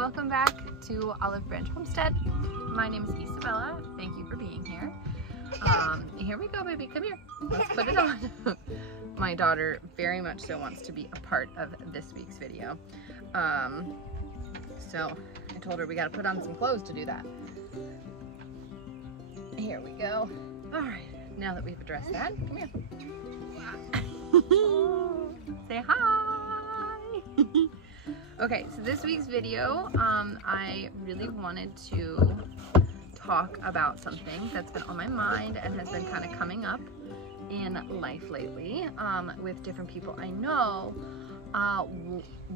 welcome back to Olive Branch Homestead. My name is Isabella. Thank you for being here. Here we go, baby. Come here. Let's put it on. My daughter very much so wants to be a part of this week's video. So I told her we got to put on some clothes to do that. Here we go. All right. Now that we've addressed that, come here. Say hi. Okay, so this week's video, I really wanted to talk about something that's been on my mind and has been kind of coming up in life lately with different people I know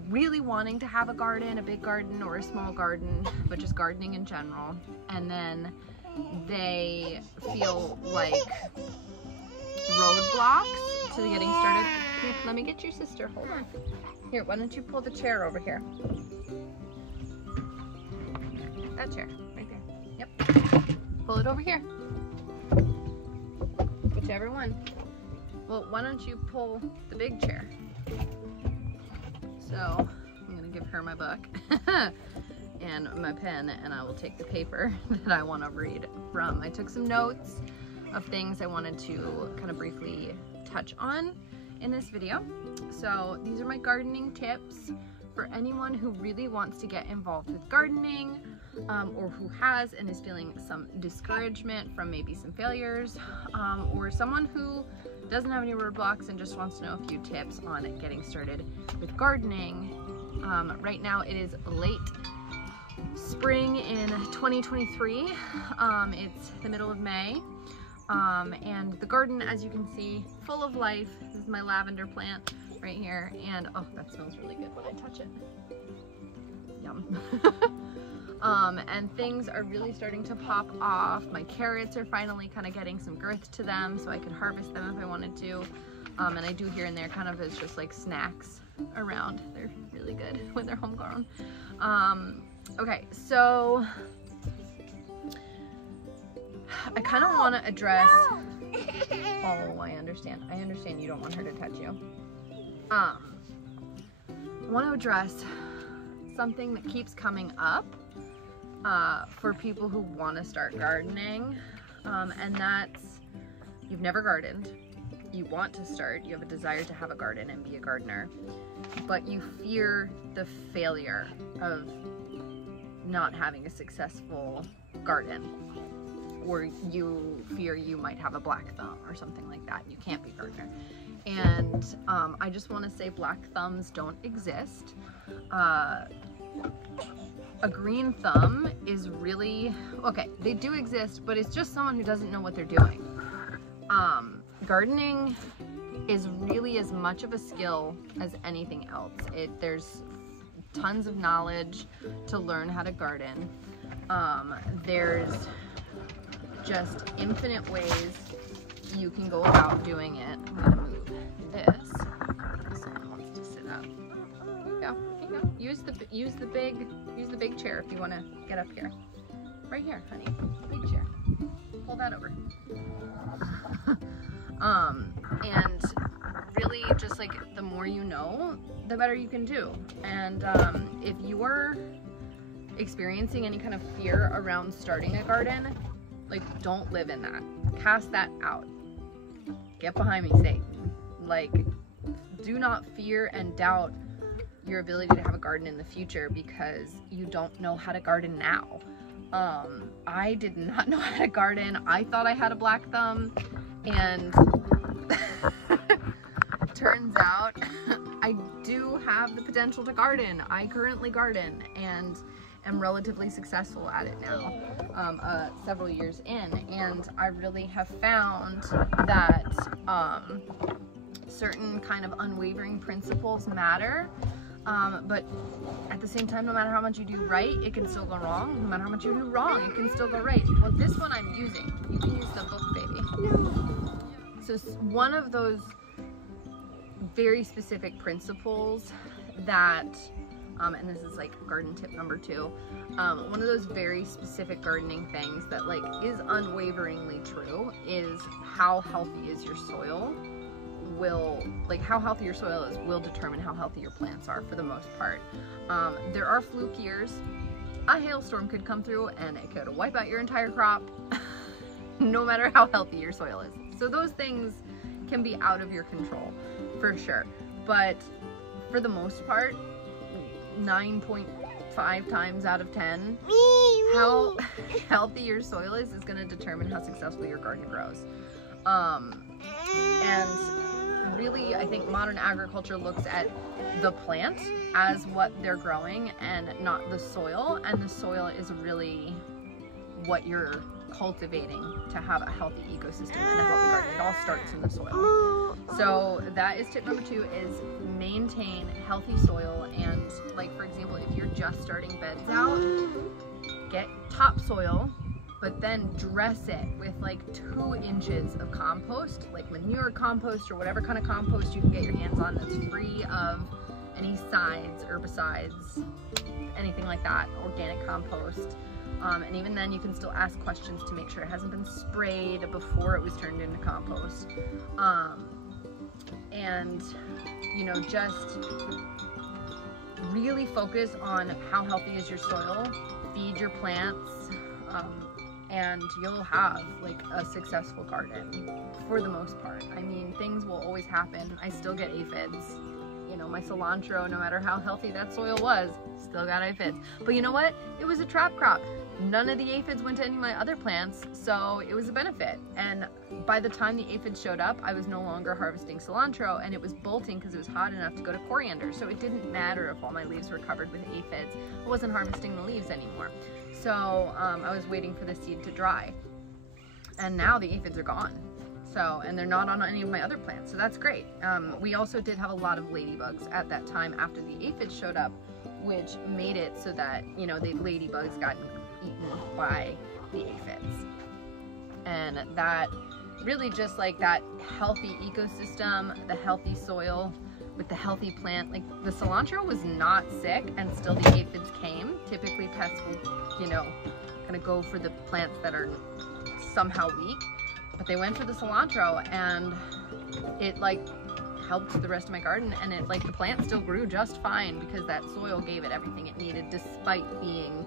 really wanting to have a garden, a big garden or a small garden, but just gardening in general. And then they feel like roadblocks to getting started. Here, let me get your sister, hold on. Here, why don't you pull the chair over here? That chair, right there. Yep. Pull it over here. Whichever one. Well, why don't you pull the big chair? So, I'm gonna give her my book and my pen, and I will take the paper that I want to read from. I took some notes of things I wanted to kind of briefly touch on in this video. So these are my gardening tips for anyone who really wants to get involved with gardening, or who has and is feeling some discouragement from maybe some failures, or someone who doesn't have any roadblocks and just wants to know a few tips on getting started with gardening. Right now it is late spring in 2023. It's the middle of May. And the garden, as you can see, full of life. This is my lavender plant right here, and oh, that smells really good when I touch it. Yum. And things are really starting to pop off. My carrots are finally kind of getting some girth to them, so I can harvest them if I wanted to. And I do here and there kind of as just like snacks around. They're really good when they're homegrown. Okay, so I kind of want to address, oh, I understand you don't want her to touch you. I want to address something that keeps coming up for people who want to start gardening, and that's, you've never gardened, you want to start, you have a desire to have a garden and be a gardener, but you fear the failure of not having a successful garden, or you fear you might have a black thumb or something like that. You can't be a gardener. And I just want to say black thumbs don't exist. A green thumb is really, okay, they do exist, but it's just someone who doesn't know what they're doing. Gardening is really as much of a skill as anything else. There's tons of knowledge to learn how to garden. There's just infinite ways you can go about doing it. I'm gonna move this. Someone wants to sit up. Here you go. Here you go. Use the big chair if you want to get up here. Right here, honey. Big chair. Pull that over. And really, just like the more you know, the better you can do. And if you're experiencing any kind of fear around starting a garden, like, don't live in that. Cast that out. Get behind me, Satan. Like, do not fear and doubt your ability to have a garden in the future because you don't know how to garden now. I did not know how to garden. I thought I had a black thumb, and turns out I do have the potential to garden. I currently garden and am relatively successful at it now, several years in, and I really have found that certain kind of unwavering principles matter, but at the same time, no matter how much you do right, it can still go wrong. No matter how much you do wrong, it can still go right. Well, this one I'm using. You can use the book, baby. So one of those very specific principles that and this is like garden tip number 2, one of those very specific gardening things that like is unwaveringly true is how healthy is your soil will, like how healthy your soil is will determine how healthy your plants are for the most part. There are fluke years. A hailstorm could come through and it could wipe out your entire crop no matter how healthy your soil is. So those things can be out of your control for sure. But for the most part, 9.5 times out of 10, how healthy your soil is going to determine how successful your garden grows. And really, I think modern agriculture looks at the plant as what they're growing and not the soil, and the soil is really what you're cultivating to have a healthy ecosystem and a healthy garden. It all starts in the soil. So that is tip number 2, is maintain healthy soil. And like, for example, if you're just starting beds out, get topsoil, but then dress it with like 2 inches of compost, like manure compost or whatever kind of compost you can get your hands on that's free of any sides, herbicides, anything like that, organic compost. And even then you can still ask questions to make sure it hasn't been sprayed before it was turned into compost. And you know, just really focus on how healthy is your soil, feed your plants, and you'll have like a successful garden for the most part. I mean, things will always happen. I still get aphids. You know, my cilantro, no matter how healthy that soil was, still got aphids. But you know what? It was a trap crop. None of the aphids went to any of my other plants, so it was a benefit. And by the time the aphids showed up, I was no longer harvesting cilantro, and it was bolting because it was hot enough to go to coriander. So it didn't matter if all my leaves were covered with aphids. I wasn't harvesting the leaves anymore. So I was waiting for the seed to dry. And now the aphids are gone. So, and they're not on any of my other plants, so that's great. We also did have a lot of ladybugs at that time after the aphids showed up, which made it so that, you know, the ladybugs got eaten by the aphids. And that really, just like that healthy ecosystem, the healthy soil with the healthy plant, like the cilantro was not sick and still the aphids came. Typically pests will, you know, kind of go for the plants that are somehow weak, but they went for the cilantro and it like helped the rest of my garden, and it like the plant still grew just fine because that soil gave it everything it needed despite being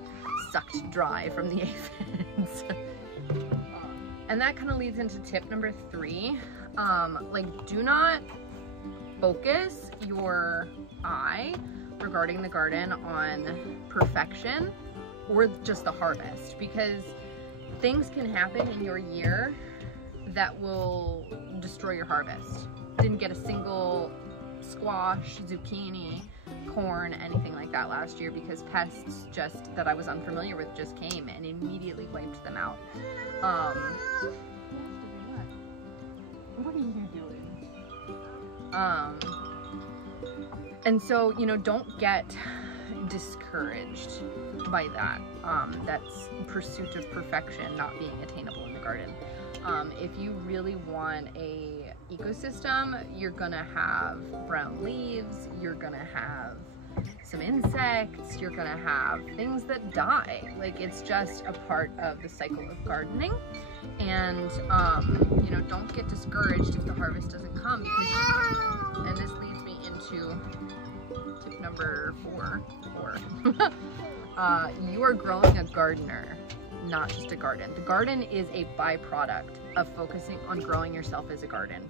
sucked dry from the aphids. And that kind of leads into tip number 3. Like, do not focus your eye regarding the garden on perfection or just the harvest, because things can happen in your year that will destroy your harvest. Didn't get a single squash, zucchini, corn, anything like that last year because pests just that I was unfamiliar with just came and immediately wiped them out. What are you doing? And so, you know, don't get discouraged by that. That's pursuit of perfection not being attainable in the garden. If you really want a ecosystem, you're gonna have brown leaves, you're gonna have some insects, you're gonna have things that die. Like, it's just a part of the cycle of gardening. And you know, don't get discouraged if the harvest doesn't come, because, and this leads me into tip number 4. You are growing a gardener, not just a garden. The garden is a byproduct of focusing on growing yourself as a garden.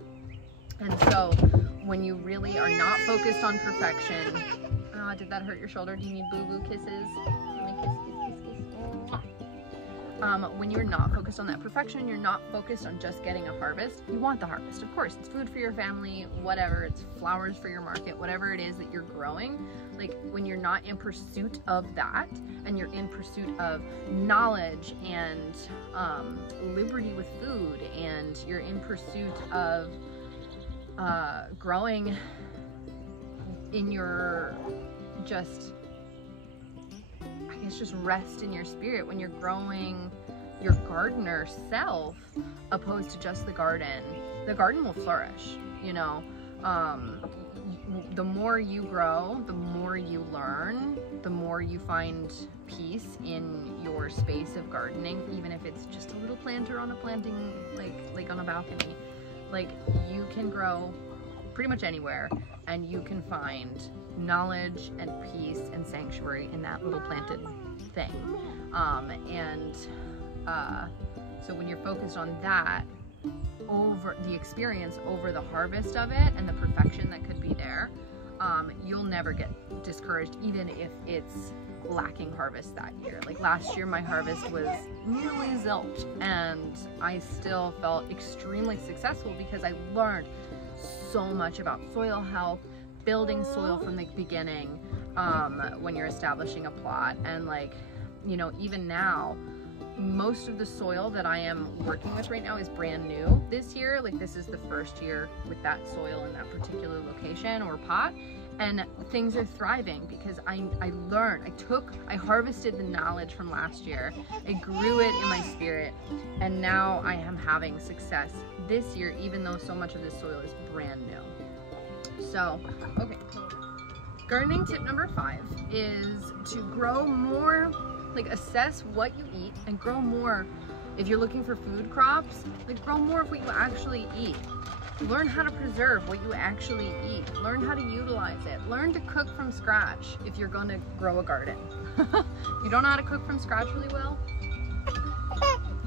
And so when you really are not focused on perfection, did that hurt your shoulder? Do you need boo-boo kisses? Let me kiss. When you're not focused on that perfection, you're not focused on just getting a harvest. You want the harvest, of course. It's food for your family, whatever. It's flowers for your market, whatever it is that you're growing. Like, when you're not in pursuit of that, and you're in pursuit of knowledge and liberty with food, and you're in pursuit of growing in your just rest in your spirit, when you're growing your gardener self opposed to just the garden will flourish, you know. The more you grow, the more you learn, the more you find peace in your space of gardening, even if it's just a little planter on a planting, like on a balcony. Like, you can grow pretty much anywhere, and you can find knowledge and peace and sanctuary in that little planted thing. So when you're focused on that, over the experience, over the harvest of it and the perfection that could be there, you'll never get discouraged, even if it's lacking harvest that year. Like last year, my harvest was nearly zilch, and I still felt extremely successful because I learned so much about soil health, building soil from the beginning, when you're establishing a plot. And like, you know, even now, most of the soil that I am working with right now is brand new this year. Like this is the first year with that soil in that particular location or pot, and things are thriving because I learned, I harvested the knowledge from last year, I grew it in my spirit, and now I am having success this year, even though so much of this soil is brand new. So, okay. Gardening tip number 5 is to grow more, like assess what you eat and grow more. If you're looking for food crops, like grow more of what you actually eat. Learn how to preserve what you actually eat. Learn how to utilize it. Learn to cook from scratch if you're going to grow a garden. If you don't know how to cook from scratch really well,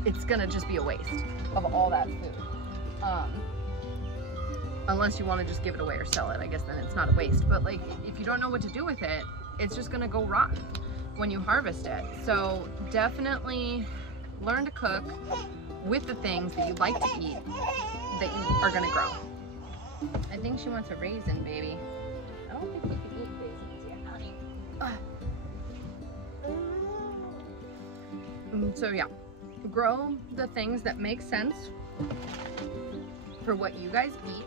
it's gonna just be a waste of all that food. Unless you want to just give it away or sell it, I guess then it's not a waste. But like, if you don't know what to do with it, it's just gonna go rotten when you harvest it. So definitely learn to cook with the things that you like to eat, that you are gonna grow. I think she wants a raisin, baby. I don't think we can eat raisins yet, honey. So yeah, grow the things that make sense for what you guys eat.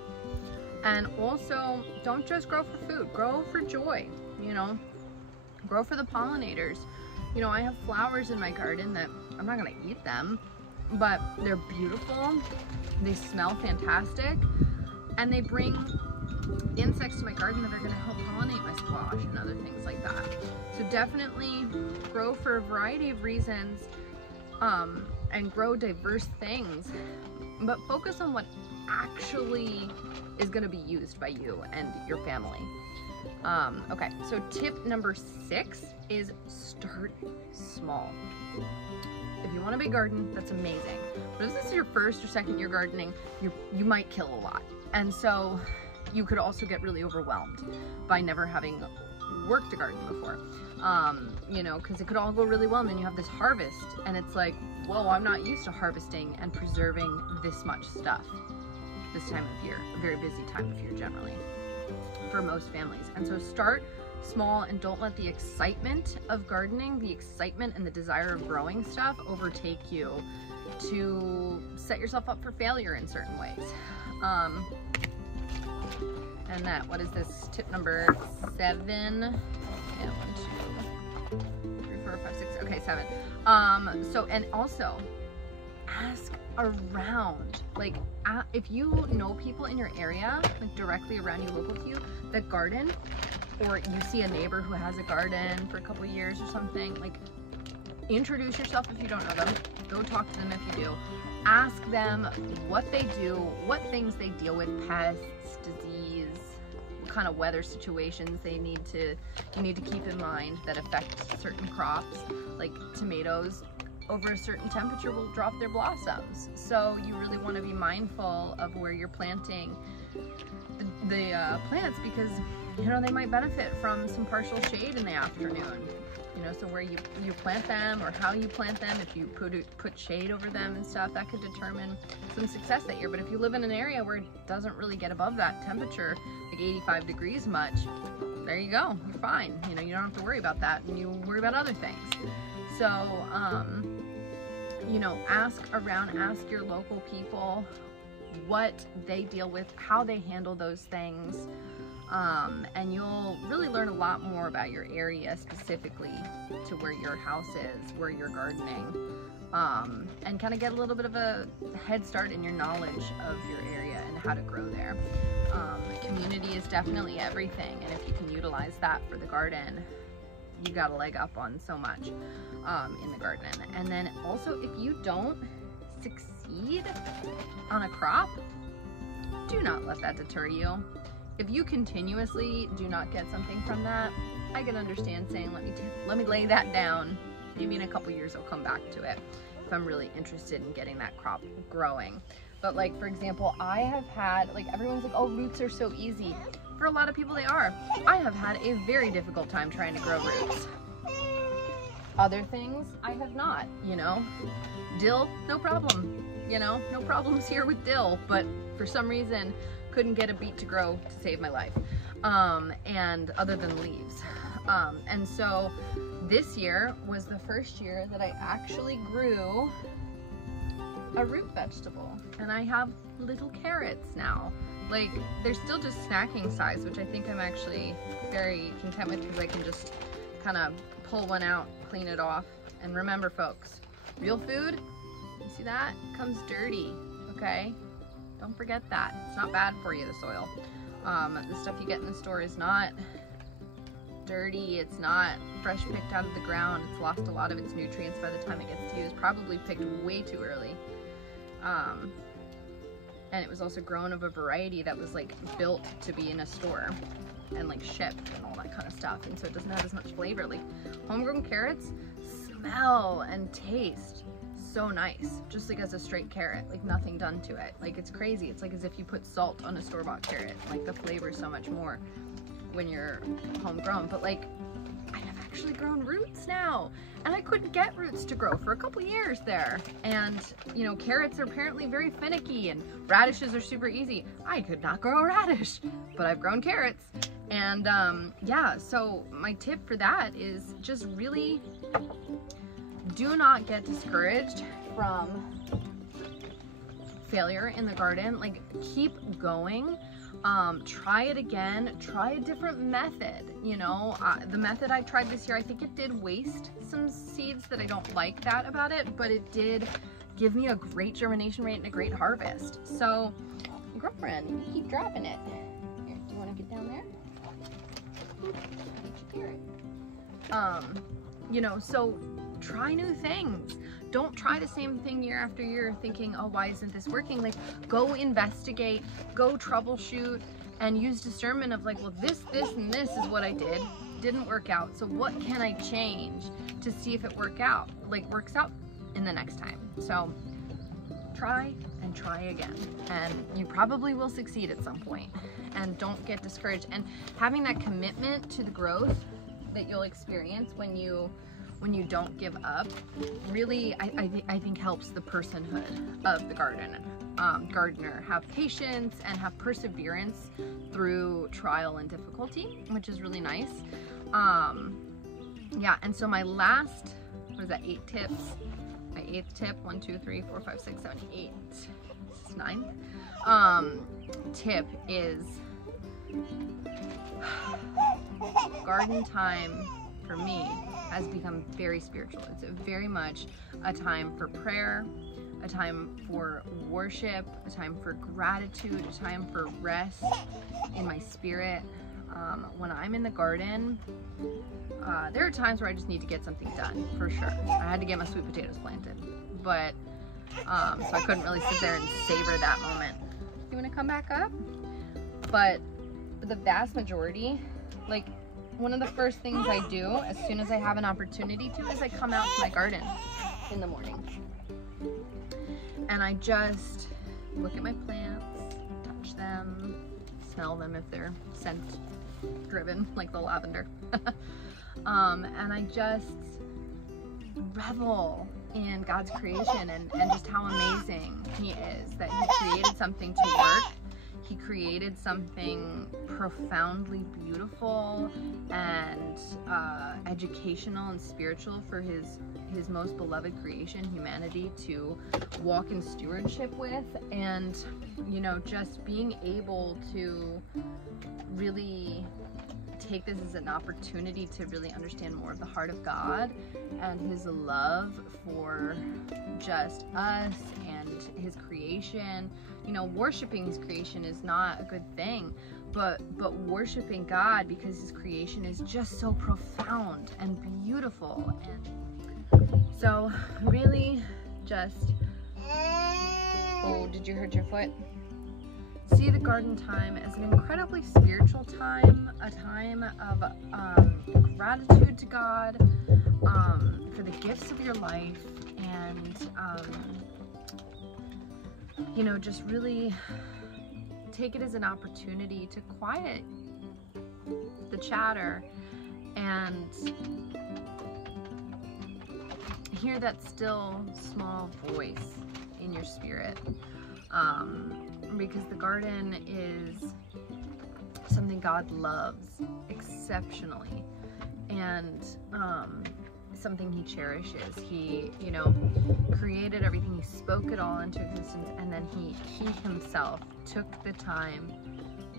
And also, don't just grow for food, grow for joy, you know? Grow for the pollinators. You know, I have flowers in my garden that I'm not gonna eat them, but they're beautiful, they smell fantastic, and they bring insects to my garden that are gonna help pollinate my squash and other things like that. So definitely grow for a variety of reasons, and grow diverse things, but focus on what actually is gonna be used by you and your family. Okay, so tip number 6 is start small. If you want a big garden, that's amazing. But if this is your first or second year gardening, you might kill a lot. And so you could also get really overwhelmed by never having worked a garden before. You know, because it could all go really well, and then you have this harvest, and it's like, whoa, I'm not used to harvesting and preserving this much stuff this time of year, a very busy time of year generally for most families. And so start small and don't let the excitement of gardening, the excitement and the desire of growing stuff overtake you to set yourself up for failure in certain ways. And that, what is this, tip number 7? Yeah, 1, 2, 3, 4, 5, 6, okay, 7. So, and also ask around, like, if you know people in your area, like directly around you, local to you, that garden, or you see a neighbor who has a garden for a couple years or something, like, introduce yourself if you don't know them, go talk to them if you do, ask them what they do, what things they deal with, pests, disease, what kind of weather situations you need to keep in mind that affect certain crops, like tomatoes. Over a certain temperature will drop their blossoms. So you really want to be mindful of where you're planting the plants, because, you know, they might benefit from some partial shade in the afternoon. You know, so where you plant them or how you plant them, if you put shade over them and stuff, that could determine some success that year. But if you live in an area where it doesn't really get above that temperature, like 85 degrees much, there you go, you're fine. You know, you don't have to worry about that, and you worry about other things. So, you know, ask around, ask your local people what they deal with, how they handle those things, and you'll really learn a lot more about your area specifically to where your house is, where you're gardening, and kind of get a little bit of a head start in your knowledge of your area and how to grow there. Community is definitely everything, and if you can utilize that for the garden, you got a leg up on so much in the garden. And then also, if you don't succeed on a crop, do not let that deter you. if you continuously do not get something from that, I can understand saying, let me lay that down. Maybe in a couple years I'll come back to it if I'm really interested in getting that crop growing. But like, for example, I have had, like, everyone's like, oh, roots are so easy. For a lot of people they are. I have had a very difficult time trying to grow roots. Other things I have not, you know. Dill, no problem, you know, no problems here with dill, but for some reason couldn't get a beet to grow to save my life, and other than leaves. And so this year was the first year that I actually grew a root vegetable, and I have little carrots now. Like, they're still just snacking size, which I think I'm actually very content with, because I can just kind of pull one out, clean it off. And remember, folks, real food, you see that, comes dirty, okay? Don't forget that. It's not bad for you, the soil. The stuff you get in the store is not dirty, it's not fresh picked out of the ground, it's lost a lot of its nutrients by the time it gets to you. It's probably picked way too early. And it was also grown of a variety that was like built to be in a store and like shipped and all that kind of stuff, and so it doesn't have as much flavor. Like, homegrown carrots smell and taste so nice, just like as a straight carrot, like nothing done to it. Like, it's crazy. It's like as if you put salt on a store-bought carrot. Like, the flavor is so much more when you're homegrown. But like, I have actually grown roots now, and I couldn't get roots to grow for a couple years there. And you know, carrots are apparently very finicky, and radishes are super easy. I could not grow a radish, but I've grown carrots. And yeah, so my tip for that is just really do not get discouraged from failure in the garden. Like, keep going. Try it again, try a different method. You know, the method I tried this year, I think it did waste some seeds that I don't like that about it, but it did give me a great germination rate and a great harvest. So, girlfriend, you keep dropping it. Here, do you want to get down there? You know, so try new things. Don't try the same thing year after year thinking, oh, why isn't this working? Like, go investigate, go troubleshoot, and use discernment of like, well, this, and this is what I didn't work out. So what can I change to see if it works out in the next time? So try and try again, and you probably will succeed at some point. And don't get discouraged. And having that commitment to the growth that you'll experience when you don't give up, really, I think helps the personhood of the gardener have patience and have perseverance through trial and difficulty, which is really nice. Yeah, and so my last, what is that, 8 tips? My 8th tip, 1, 2, 3, 4, 5, 6, 7, 8, this is 9th, tip is garden time for me has become very spiritual. It's very much a time for prayer, a time for worship, a time for gratitude, a time for rest in my spirit. When I'm in the garden, there are times where I just need to get something done, for sure. I had to get my sweet potatoes planted, but so I couldn't really sit there and savor that moment. You want to come back up? But for the vast majority, like, one of the first things I do as soon as I have an opportunity to is I come out to my garden in the morning. And I just look at my plants, touch them, smell them if they're scent driven, like the lavender. And I just revel in God's creation and just how amazing He is, that He created something to work. He created something profoundly beautiful and educational and spiritual for his most beloved creation, humanity, to walk in stewardship with. And, you know, just being able to really take this as an opportunity to really understand more of the heart of God and His love for just us and His creation. You know, worshiping His creation is not a good thing, but worshiping God because His creation is just so profound and beautiful. And so really just, oh, did you hurt your foot? see the garden time as an incredibly spiritual time, a time of gratitude to God for the gifts of your life, and you know, just really take it as an opportunity to quiet the chatter and hear that still small voice in your spirit, because the garden is something God loves exceptionally, and something he cherishes. He, you know, created everything, he spoke it all into existence, and then he himself took the time,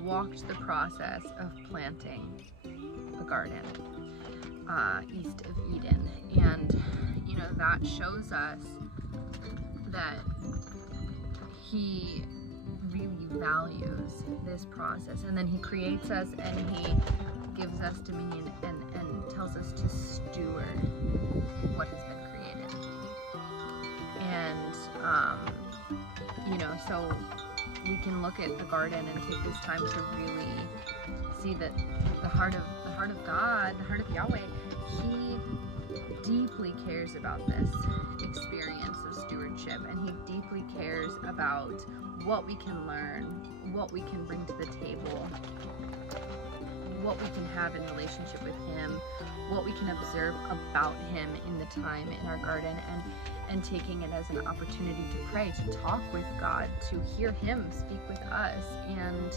walked the process of planting a garden east of Eden. And you know, that shows us that he really values this process, and then he creates us and he gives us dominion and tells us to steward what has been created. And you know, so we can look at the garden and take this time to really see that the heart of God, the heart of Yahweh, he deeply cares about this experience of stewardship, and he deeply cares about what we can learn, what we can bring to the table, what we can have in relationship with him, what we can observe about him in the time in our garden, and taking it as an opportunity to pray, to talk with God, to hear him speak with us. And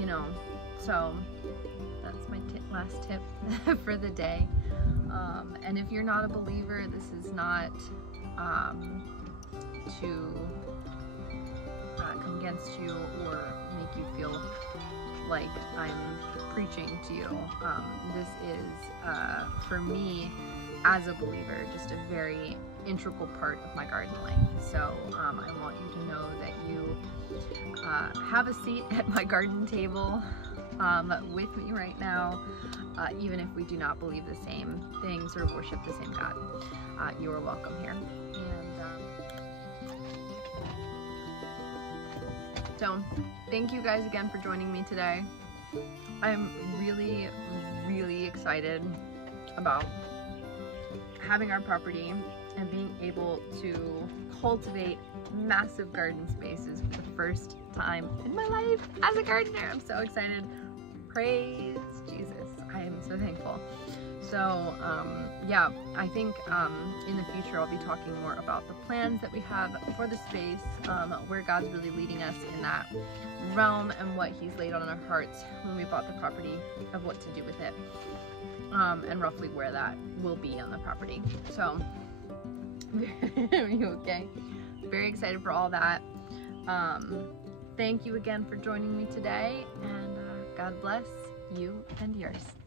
you know, so that's my last tip for the day. And if you're not a believer, this is not to come against you or make you feel like I'm preaching to you. This is, for me as a believer, just a very integral part of my garden life. So I want you to know that you have a seat at my garden table with me right now, even if we do not believe the same things or worship the same God. You are welcome here. And so thank you guys again for joining me today. I'm really, really excited about having our property and being able to cultivate massive garden spaces for the first time in my life as a gardener. I'm so excited. Praise Jesus. I am so thankful. So yeah, I think in the future I'll be talking more about the plans that we have for the space, where God's really leading us in that realm, and what he's laid on our hearts when we bought the property, of what to do with it, and roughly where that will be on the property. So are you okay? Very excited for all that. Thank you again for joining me today, and God bless you and yours.